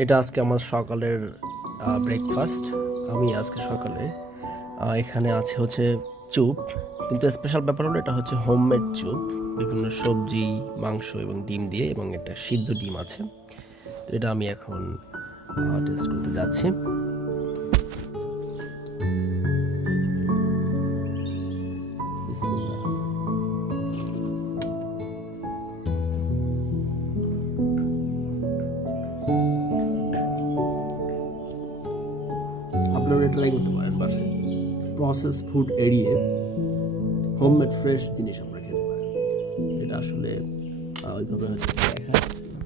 এটা আজকে আমার সকালের ব্রেকফাস্ট। আমি আজকে সকালে এখানে আছে হচ্ছে চুপ, কিন্তু স্পেশাল ব্যাপার হলো এটা হচ্ছে হোমমেড চুপ, বিভিন্ন সবজি, মাংস এবং ডিম দিয়ে, এবং এটা সিদ্ধ ডিম আছে। তো এটা আমি এখন টেস্ট করতে যাচ্ছি। বিসমিল্লাহ। আপনারা এটা ট্রাই করতে পারেন বাসায়। প্রসেস ফুড এড়িয়ে হোমমেড ফ্রেশ জিনিস আমরা খেতে পারি। এটা আসলে ওইভাবে হচ্ছে দেখা যাচ্ছে না।